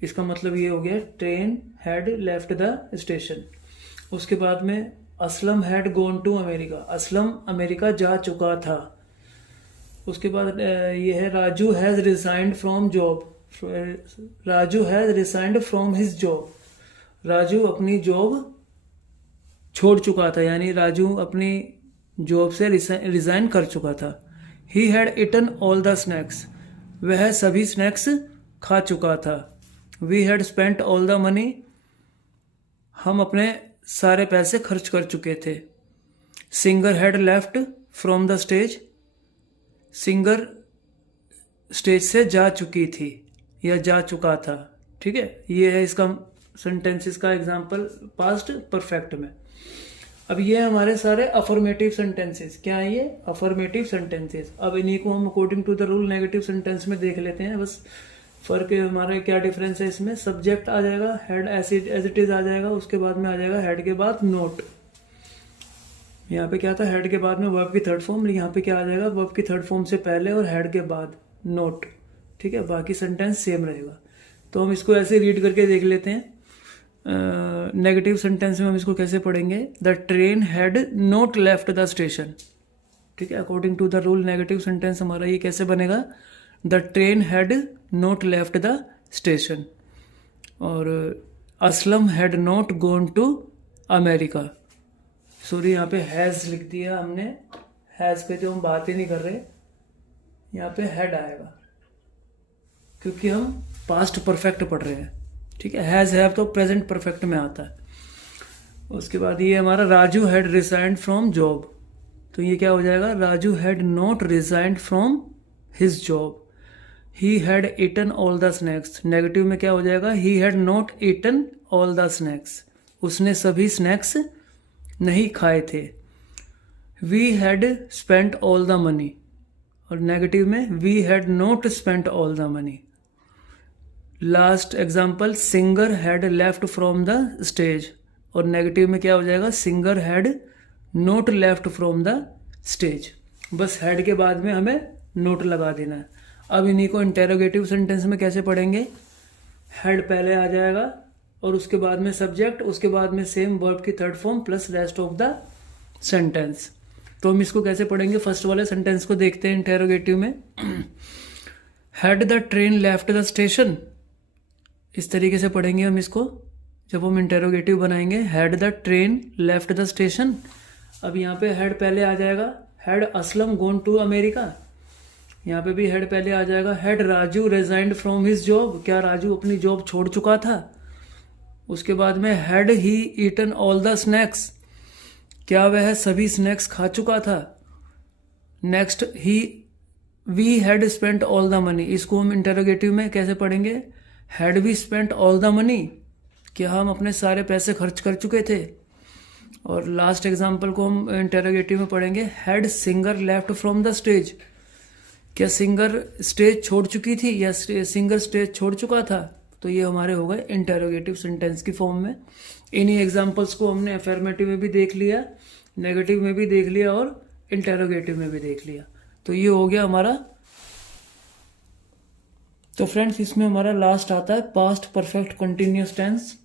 इसका मतलब ये हो गया train had left the station. उसके बाद में Aslam had gone to America, Aslam America जा चुका था। उसके बाद ये है Raju has resigned from job, Raju has resigned from his job, Raju अपनी जॉब छोड़ चुका था यानी राजू अपनी जॉब से रिजाइन कर चुका था। He had eaten all the snacks, वह सभी स्नैक्स खा चुका था। We had spent all the money, हम अपने सारे पैसे खर्च कर चुके थे। Singer had left from the stage, singer stage से जा चुकी थी या जा चुका था। ठीक है, ये है इसका सेंटेंसेस का एग्जांपल पास्ट परफेक्ट में। अब ये हमारे सारे अफर्मेटिव सेंटेंसेस। क्या है ये, अफर्मेटिव सेंटेंसेस। अब इन्हीं को हम according to the rule negative sentence में देख लेते हैं। बस फर्क है हमारे क्या डिफरेंस है इसमें। सब्जेक्ट आ जाएगा हेड एज इट इज आ जाएगा, उसके बाद में आ जाएगा हेड के बाद नोट। यहाँ पे क्या था, हेड के बाद में वर्ब की थर्ड फॉर्म, यहाँ पे क्या आ जाएगा, वर्ब की थर्ड फॉर्म से पहले और हेड के बाद नोट। ठीक है, बाकी सेंटेंस सेम रहेगा। तो हम इसको ऐसे रीड करके देख लेते हैं। नेगेटिव सेंटेंस में हम इसको कैसे पढ़ेंगे, the train had not left the station. ठीक है, according to the rule negative sentence हमारा ये कैसे बनेगा, the train had not left the station. और Aslam had not gone to America, sorry यहाँ पे हैज लिख दिया हमने, हैज पे जो हम बात ही नहीं कर रहे, यहाँ पे हैड आएगा क्योंकि हम पास्ट परफेक्ट पढ़ रहे हैं। ठीक है, हैज हैव तो प्रेजेंट परफेक्ट में आता है। उसके बाद ये हमारा Raju had resigned from job, तो ये क्या हो जाएगा, Raju had not resigned from his job. He had eaten all the snacks, negative में क्या हो जाएगा, he had not eaten all the snacks, उसने सभी स्नैक्स नहीं खाए थे। We had spent all the money, और नेगेटिव में we had not spent all the money. Last example, singer had left from the stage, और नेगेटिव में क्या हो जाएगा, singer had note left from the stage. बस हैड के बाद में हमें नोट लगा देना है। अब इन्हीं को इंटेरोगेटिव सेंटेंस में कैसे पढ़ेंगे, हैड पहले आ जाएगा और उसके बाद में सब्जेक्ट, उसके बाद में सेम वर्ब की third form plus rest of the sentence. तो हम इसको कैसे पढ़ेंगे, फर्स्ट वाले सेंटेंस को देखते हैं इंटेरोगेटिव में। Had the train left the station, इस तरीके से पढ़ेंगे हम इसको जब हम इंटेरोगेटिव बनाएंगे। Had the train left the station, अब यहाँ पे हैड पहले आ जाएगा। Had Aslam gone to America, यहाँ पे भी हैड पहले आ जाएगा। Had Raju resigned from his job, क्या राजू अपनी जॉब छोड़ चुका था। उसके बाद में had he eaten all the snacks, क्या वह सभी स्नैक्स खा चुका था। Next, we had spent all the money, इसको हम इंटरोगेटिव में कैसे पढ़ेंगे, had we spent all the money, क्या हम अपने सारे पैसे खर्च कर चुके थे। और लास्ट एग्जांपल को हम इंटरोगेटिव में पढ़ेंगे, had singer left from the stage, क्या सिंगर स्टेज छोड़ चुकी थी या सिंगर स्टेज छोड़ चुका था। तो ये हमारे हो गए इंटेरोगेटिव सेंटेंस की फॉर्म में। इन्हीं एग्जांपल्स को हमने अफर्मेटिव में भी देख लिया, नेगेटिव में भी देख लिया और इंटेरोगेटिव में भी देख लिया। तो ये हो गया हमारा। तो फ्रेंड्स, इसमें हमारा लास्ट आता है पास्ट परफेक्ट कंटिन्यूअस टेंस,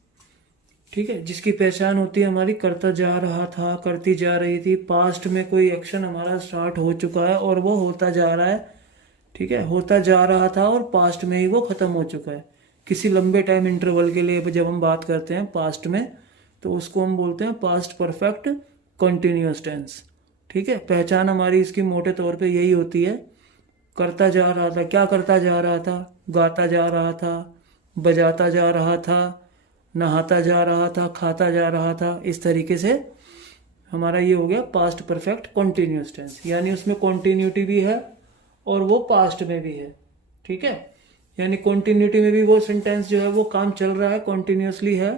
ठीक है, जिसकी पहचान होती है हमारी करता जा रहा था, करती जा रही थी। पास्ट में कोई एक्शन हमारा स्टार्ट हो चुका है और वो होता जा रहा है, ठीक है, होता जा रहा था और पास्ट में ही वो खत्म हो चुका है। किसी लंबे टाइम इंटरवल के लिए जब हम बात करते हैं पास्ट में, तो उसको हम बोलते हैं पास्ट परफेक्ट कंटिन्यूअस टेंस, ठीक है। पहचान हमारी इसकी मोटे तौर पे यही होती है, करता जा रहा था, क्या करता जा रहा था, गाता जा रहा था, बजाता जा रहा था, नहाता जा रहा था, खाता जा रहा था। इस तरीके से हमारा ये हो गया पास्ट परफेक्ट कंटिन्यूअस टेंस, यानी उसमें कॉन्टिन्यूटी भी है और वो पास्ट में भी है, ठीक है। यानी कॉन्टिन्यूटी में भी वो सेंटेंस जो है वो काम चल रहा है, कॉन्टिन्यूसली है,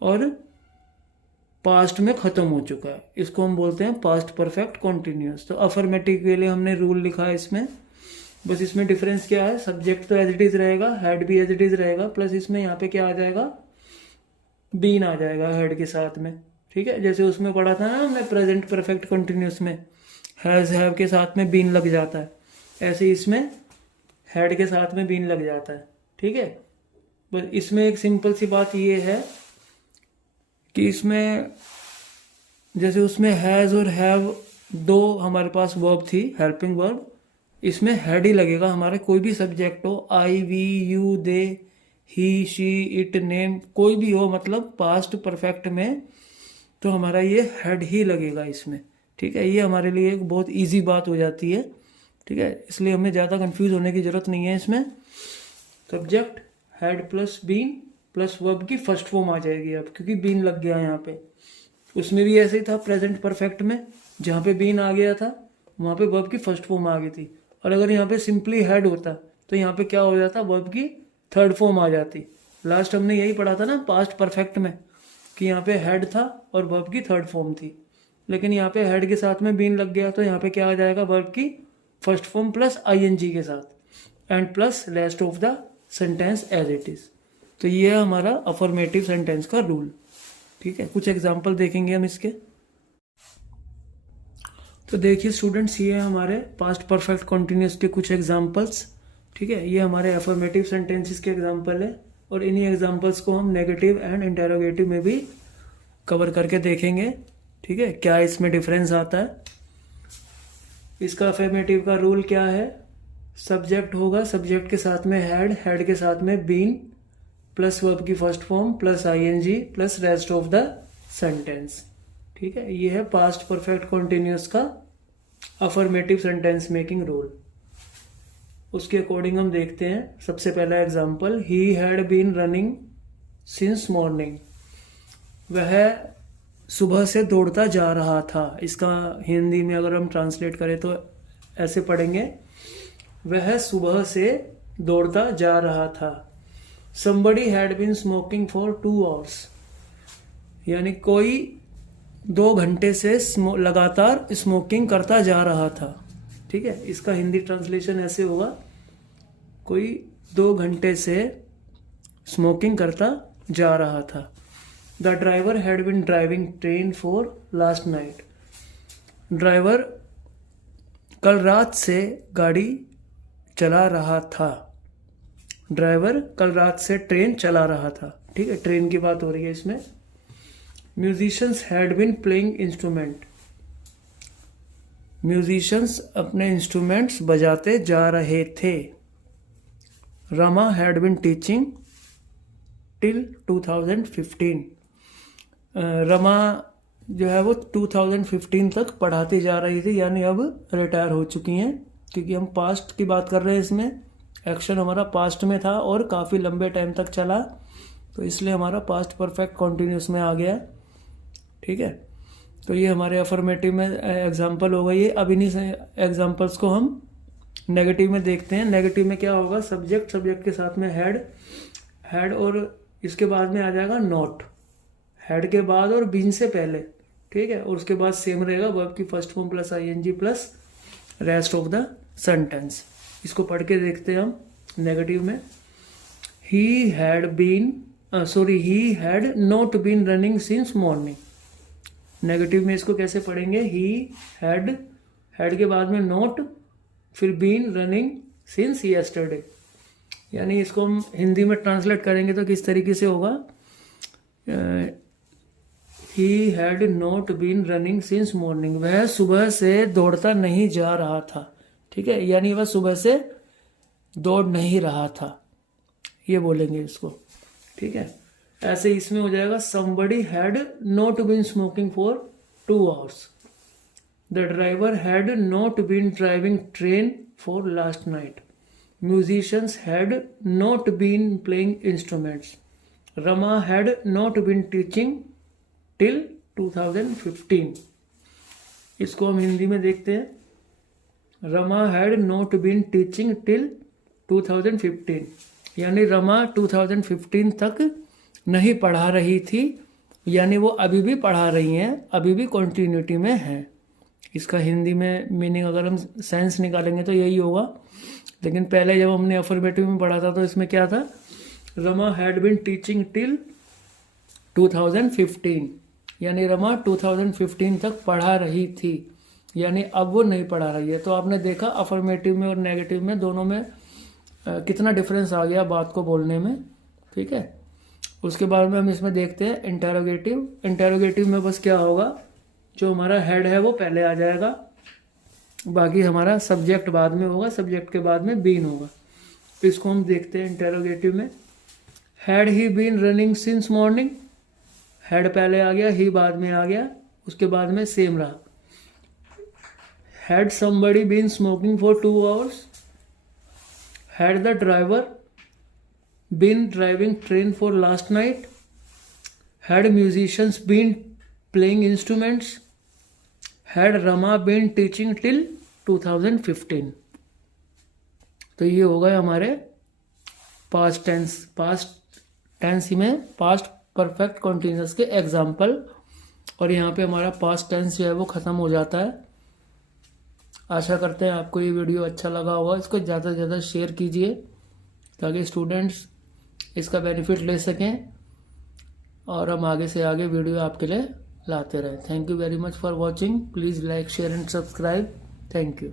और पास्ट में खत्म हो चुका है। इसको हम बोलते हैं पास्ट परफेक्ट कॉन्टिन्यूअस। तो अफर्मेटिव के लिए हमने रूल लिखा है इसमें, बस इसमें डिफरेंस क्या है, सब्जेक्ट तो एज इट इज रहेगा, हेड भी एज इट इज रहेगा, प्लस इसमें यहाँ पे क्या आ जाएगा, बीन आ जाएगा हेड के साथ में, ठीक है। जैसे उसमें पढ़ा था ना हमने प्रेजेंट परफेक्ट कंटिन्यूअस में हैज हैव के साथ में बीन लग जाता है, ऐसे इसमें हेड के साथ में बीन लग जाता है, ठीक है। बस इसमें एक सिंपल सी बात ये है कि इसमें जैसे उसमें हैज और हैव दो हमारे पास वर्ब थी, हेल्पिंग वर्ब, इसमें हेड ही लगेगा हमारे, कोई भी सब्जेक्ट हो, I we you they he she it name कोई भी हो, मतलब पास्ट परफेक्ट में तो हमारा ये हेड ही लगेगा इसमें, ठीक है। ये हमारे लिए एक बहुत इजी बात हो जाती है, ठीक है, इसलिए हमें ज़्यादा कंफ्यूज होने की जरूरत नहीं है। इसमें subject had plus been plus verb की फर्स्ट फॉर्म आ जाएगी अब, क्योंकि बीन लग गया यहाँ पे। उसमें भी ऐसे ही था प्रेजेंट परफेक्ट में, जहाँ पे बीन आ गया था वहाँ पे वर्ब की फर्स्ट फॉर्म आ गई थी, और अगर यहाँ पे सिंपली हेड होता तो यहाँ पे क्या हो जाता, वर्ब की थर्ड फॉर्म आ जाती। लास्ट हमने यही पढ़ा था ना पास्ट परफेक्ट में, कि यहाँ पे हेड था और वर्ब की थर्ड फॉर्म थी, लेकिन यहाँ पे हेड के साथ में बीन लग गया तो यहाँ पे क्या आ जाएगा, वर्ब की फर्स्ट फॉर्म प्लस आईएनजी के साथ and plus rest of the sentence as it is. तो ये है हमारा अफर्मेटिव सेंटेंस का रूल, ठीक है। कुछ एग्जाम्पल देखेंगे हम इसके। तो देखिए स्टूडेंट्स, ये है हमारे पास्ट परफेक्ट कंटिन्यूअस के कुछ एग्जाम्पल्स, ठीक है। ये हमारे अफर्मेटिव सेंटेंसेस के एग्जाम्पल है, और इन्हीं एग्जाम्पल्स को हम नेगेटिव एंड इंटेरोगेटिव में भी कवर करके देखेंगे, ठीक है, क्या इसमें डिफरेंस आता है। इसका अफर्मेटिव का रूल क्या है, सब्जेक्ट होगा, सब्जेक्ट के साथ में हेड, हेड के साथ में बीन प्लस वर्ब की first form plus I N G plus rest of the sentence, ठीक है। ये है पास्ट परफेक्ट कंटिन्यूअस का अफर्मेटिव सेंटेंस मेकिंग रूल। उसके अकॉर्डिंग हम देखते हैं। सबसे पहला example, he had been running since morning, वह सुबह से दौड़ता जा रहा था। इसका हिंदी में अगर हम ट्रांसलेट करें तो ऐसे पढ़ेंगे, वह सुबह से दौड़ता जा रहा था। somebody had been smoking for 2 hours, यानी कोई 2 घंटे से लगातार स्मोकिंग करता जा रहा था। ठीक है, इसका हिंदी ट्रांसलेशन ऐसे होगा, कोई 2 घंटे से स्मोकिंग करता जा रहा था। The driver had been driving train for last night. Driver कल रात से गाड़ी चला रहा था। ड्राइवर कल रात से ट्रेन चला रहा था। ठीक है, ट्रेन की बात हो रही है इसमें। Musicians had been playing instrument. Musicians अपने इंस्ट्रूमेंट्स बजाते जा रहे थे। Rama had been teaching till 2015। Rama जो है वो 2015 तक पढ़ाती जा रही थी, यानी अब रिटायर हो चुकी हैं, क्योंकि हम पास्ट की बात कर रहे हैं। इसमें एक्शन हमारा पास्ट में था और काफ़ी लंबे टाइम तक चला, तो इसलिए हमारा पास्ट परफेक्ट कॉन्टिन्यूस में आ गया। ठीक है, तो ये हमारे अफर्मेटिव में एग्जाम्पल हो गई है। अब इन्हीं एग्जाम्पल्स को हम नेगेटिव में देखते हैं। नेगेटिव में क्या होगा, सब्जेक्ट के साथ में हैड और इसके बाद में आ जाएगा नॉट। हैड के बाद और बीन से पहले। ठीक है, और उसके बाद सेम रहेगा, वर्ब की first form plus I N G plus rest of the sentence. इसको पढ़ के देखते हैं हम नेगेटिव में। He had not been running since morning. Negative में इसको कैसे पढ़ेंगे, ही हैड के बाद में नॉट, फिर बीन रनिंग सिंस यस्टरडे। यानी इसको हम हिंदी में ट्रांसलेट करेंगे तो किस तरीके से होगा, he had not been running since morning. वह सुबह से दौड़ता नहीं जा रहा था। ठीक है, यानी वह सुबह से दौड़ नहीं रहा था, ये बोलेंगे इसको। ठीक है, ऐसे इसमें हो जाएगा somebody had not been smoking for 2 hours. The driver had not been driving train for last night. Musicians had not been playing instruments. Rama had not been teaching till 2015. इसको हम हिंदी में देखते हैं। Rama had not been teaching till 2015, यानी रमा 2015 तक नहीं पढ़ा रही थी, यानी वो अभी भी पढ़ा रही हैं, अभी भी कॉन्टिन्यूटी में है। इसका हिंदी में मीनिंग अगर हम सेंस निकालेंगे तो यही होगा, लेकिन पहले जब हमने अफर्मेटिव में पढ़ा था तो इसमें क्या था, Rama had been teaching till 2015, यानी रमा 2015 तक पढ़ा रही थी, यानी अब वो नहीं पढ़ा रही है। तो आपने देखा अफर्मेटिव में और नेगेटिव में दोनों में कितना डिफरेंस आ गया बात को बोलने में। ठीक है, उसके बाद में हम इसमें देखते हैं इंटेरोगेटिव। इंटेरोगेटिव में बस क्या होगा, जो हमारा हेड है वो पहले आ जाएगा, बाकी हमारा सब्जेक्ट बाद में होगा, सब्जेक्ट के बाद में बीन होगा। इसको हम देखते हैं इंटेरोगेटिव में। Had he been running since morning, had पहले आ गया, ही बाद में आ गया, उसके बाद में सेम रहा। Had somebody been smoking for 2 hours, had the driver been driving train for last night, had musicians been playing instruments, had Rama been teaching till 2015। तो ये हो गए हमारे पास्ट टेंस में पास्ट परफेक्ट कॉन्टिन्यूस के example, और यहाँ पे हमारा पास्ट टेंस जो है वो ख़त्म हो जाता है। आशा करते हैं आपको ये वीडियो अच्छा लगा होगा। इसको ज़्यादा से ज़्यादा शेयर कीजिए ताकि स्टूडेंट्स इसका बेनिफिट ले सकें और हम आगे से आगे वीडियो आपके लिए लाते रहें। Thank you very much for watching. Please like share and subscribe. Thank you.